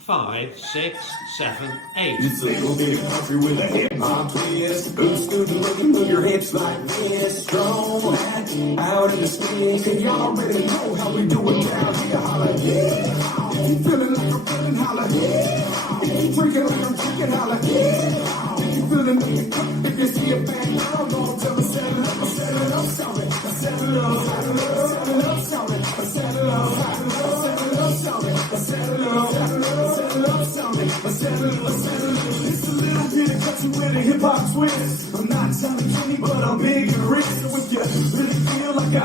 5, 6, 7, 8. It's a little bit of country with a hip-hop twist. Boot scootin' looking, move your hips like this. Strong hat out in the street. And y'all already know how we do it down here. Holla, yeah. If you feeling like I'm feeling, holla, yeah. If you drinking like I'm drinking, holla, yeah. If you feeling like a cup, if you see a bad girl, don't tell me settle up, settle up, sorry. Settle up, settle up, settle up, sorry. Settle up, settle up, settle up, sorry. Settle up, settle up, settle up, sorry. Settle up, settle up. It's a little bit of country with a hip-hop twist. I'm not Johnny Kenny, but I'm big and rich. So if you really feel like I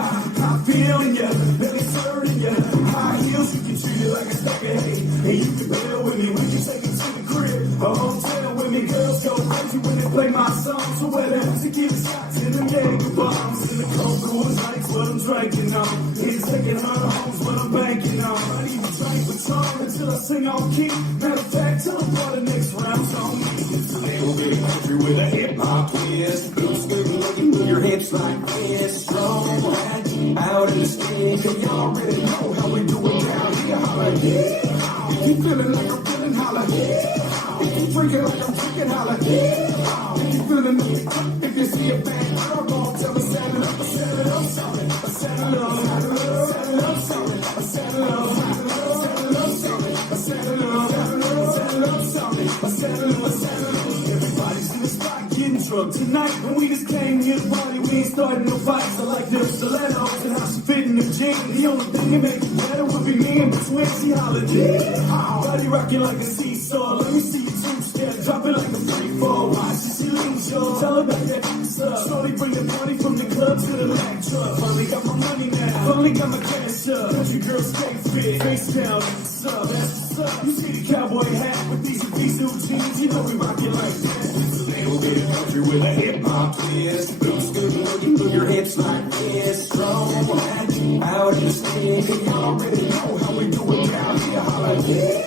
feel in ya, belly third in ya, high heels, you can treat it like a stack of hay. And you can bail with me, we can take it to the crib. A hotel with me, girls go crazy when they play my song. So whether to give shots in them Jaeger bombs, in the cold coolers, nights what I'm drinking on. It's taking her home's what I'm banking on. I need to drink with tongue until I sing on key. Matter of fact, tell them for the next round's on me. It's a little bit of country with a hip-hop twist. Boots good looking, move your hips like this. Strong lad, out in the street. And y'all already know how we do it down here. Holla, yeah. If you feeling like I'm feeling, holla, yeah. If you drinking like I'm drinking, holla, yeah. If you feeling like a cup, if you see a bad girl, don't tell me settle up, settle up, sorry. Settle up, settle up, settle up, sorry. Settle up, settle up, sorry. Settle up, settle up, sorry. Settle up, settle up. Everybody's in the spot getting drunk tonight. When we just came here to party, we ain't starting no fights. I like the stilettos and how she fit in the jeans. The only thing that make it better would be me and between. She hollered, yeah. Body rocking like a seesaw. Let me see you two-step. Drop it like a free fall. Watch it, she leans, yo. Tell her back that piece up. Shorty bring the money from the club to the lag truck. Finally got my money now. Finally got my cash up. Country girl stay fit. Face down, that's what's up. That's what's up. You see the cowboy hat with these new jeans. You know we rock it like that. It's a little bit of country with a hip-hop twist. Boots good looking, move your hips like this. Strong lad, out in the street. And y'all already know how we do it down here. Holla, yeah.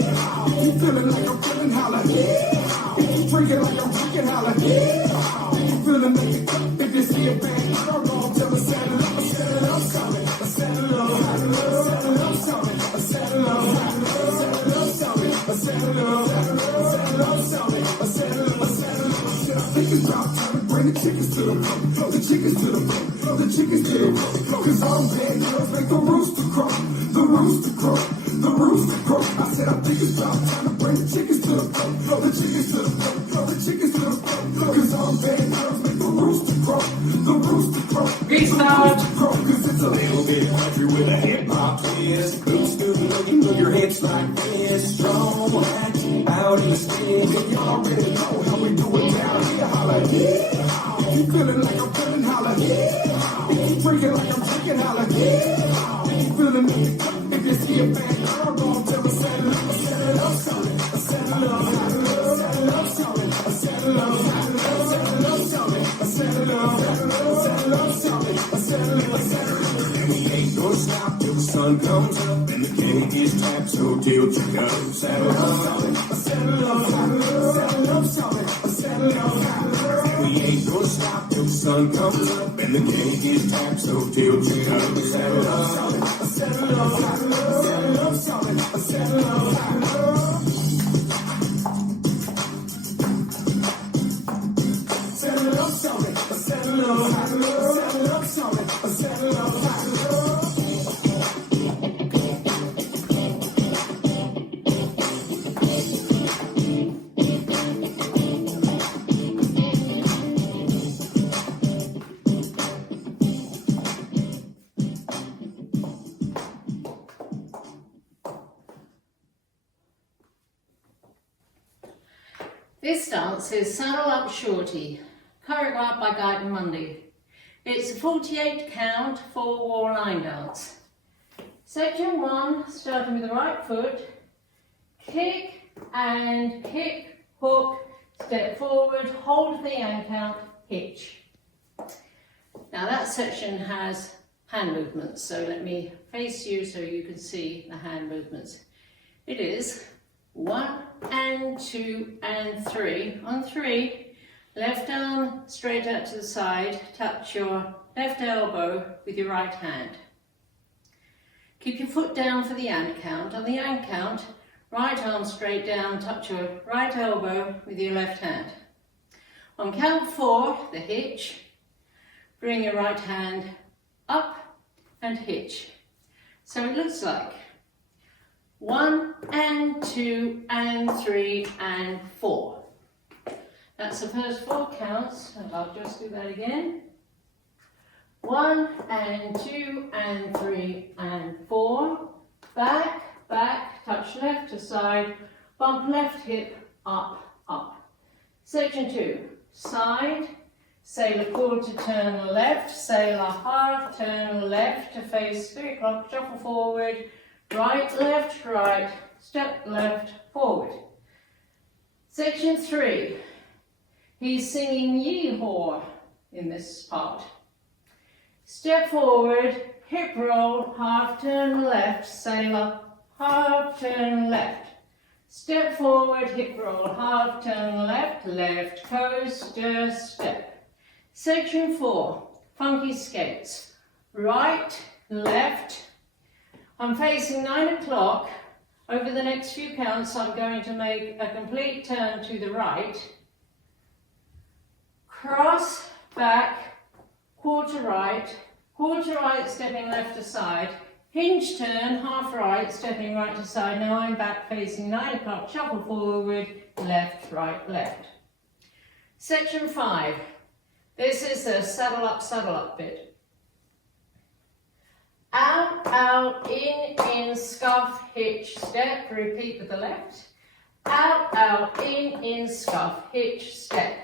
If you feeling like I'm feeling, holla, yeah. If you drinking like I'm drinking, holla, yeah. If you feeling like a cup, if you see a bad girl, don't tell me settle up, settle up, sorry. Settle up, settle up, settle up, sorry. Settle up, settle up, sorry. Settle up, settle up, sorry. Settle up, settle up. Think it's about time to bring the chickens to the front. The chickens to the front. The chickens to the front. Cause all bad girls make the rooster crow. The rooster crow. The rooster crow. I said I think it's about time to bring the chickens to the front. The chickens to the front. The chickens to the front. Cause all bad girls make the rooster crow. The rooster crow. Peace out. Cause it's a little bit of country with a hip-hop twist. Boots good looking, move your hips like this. Strong lad, out in the street. And y'all already know how we do it down here. Holla, yeah. If you feeling like I'm feeling, holla, yeah. If you drinking like I'm drinking, holla, yeah. If you feeling like a cup, if you see a bad girl, don't tell me settle up, settle up, sorry. Settle up, settle up, sorry. Settle up, settle up, sorry. Settle up, settle up, sorry. Settle up, settle up. And we ain't gonna stop till the sun comes up and the cake is tapped, so till you go. Settle up, sorry. Settle up, settle up, sorry. Settle up, and we ain't gonna stop till the sun comes up and the cake is tapped, so till you go. Settle up, sorry. Settle up, settle up, sorry. Settle up, settle up. Settle up, sorry. Settle up, settle up, sorry. Settle up, settle up. This dance is Saddle Up Shawty, choreographed by Guyton Mundy. It's a 48 count, 4-wall line dance. Section 1, starting with the right foot, kick and kick, hook, step forward, hold the yank out, hitch. Now that section has hand movements, so let me face you so you can see the hand movements. It is 1 and 2 and 3. On 3, left arm straight out to the side, touch your left elbow with your right hand. Keep your foot down for the and count. On the and count, Right arm straight down, touch your right elbow with your left hand. On count 4, the hitch, bring your right hand up and hitch. So it looks like 1 and 2 and 3 and 4. That's the first 4 counts, and I'll just do that again. 1 and 2 and 3 and 4. Back, back, touch left to side, bump left hip, up, up. Section 2, side, sailor quarter, turn left, sailor half, turn left to face 3 o'clock, shuffle forward, right, step left, forward. Section 3, he's singing yee-haw in this part. Step forward, hip roll, half turn left, sailor, half turn left. Step forward, hip roll, half turn left, left coaster step. Section 4, funky skates. Right, left. I'm facing 9 o'clock. Over the next few counts, I'm going to make a complete turn to the right. Cross, back, quarter right, stepping left to side. Hinge turn, half right, stepping right to side. Now I'm back facing 9 o'clock, shuffle forward, left, right, left. Section 5. This is the saddle up bit. Out, out, in, scuff, hitch, step. Repeat with the left. Out, in, scuff, hitch, step.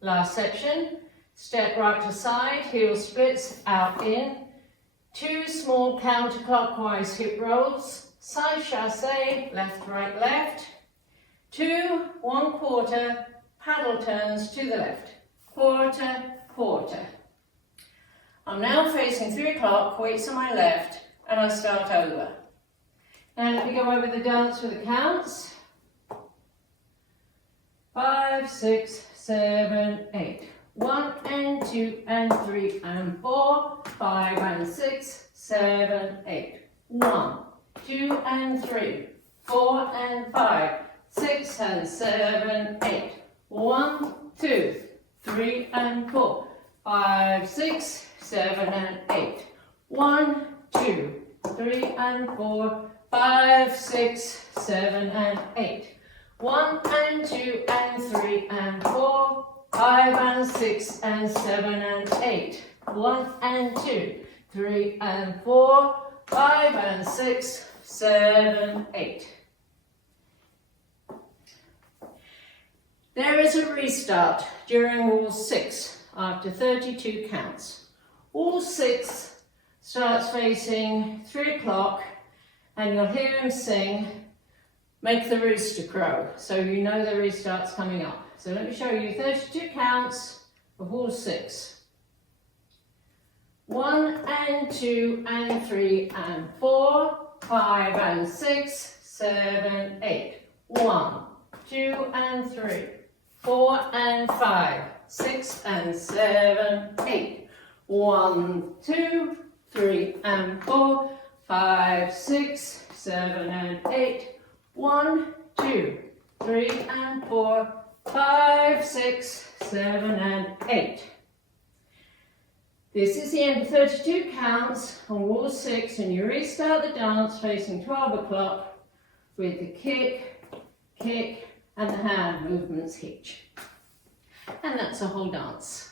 Last section. Step right to side, heel splits, out, in. 2 small counterclockwise hip rolls. Side chassé, left, right, left. 2 1/4 paddle turns to the left. Quarter, quarter. I'm now facing 3 o'clock, weights on my left, and I start over. Now let me go over the dance with the counts. 5, 6, 7, 8. 1 and 2 and 3 and 4. 5 and 6, 7, 8. 1, 2 and 3. 4 and 5. 6 and 7, 8. 1, 2, 3 and 4. 5, 6, 7 and 8. 1, 2, 3 and 4. 5, 6, 7 and 8. 1 and 2 and 3 and 4. 5 and 6 and 7 and 8. 1 and 2, 3 and 4. 5 and 6, 7, 8. There is a restart during wall 6 after 32 counts. Wall 6 starts facing 3 o'clock, and you'll hear him sing Make the Rooster Crow, so you know the restart's coming up. So let me show you 32 counts of wall 6. 1 and 2 and 3 and 4. 5 and 6, 7, 8. 1, 2 and 3. 4 and 5. 6 and 7, 8. 1, 2, 3 and 4. 5, 6, 7 and 8. 1, 2, 3 and 4. 5, 6, 7 and 8. This is the end of 32 counts on wall 6, and you restart the dance facing 12 o'clock with the kick, kick and the hand movements hitch. And that's the whole dance.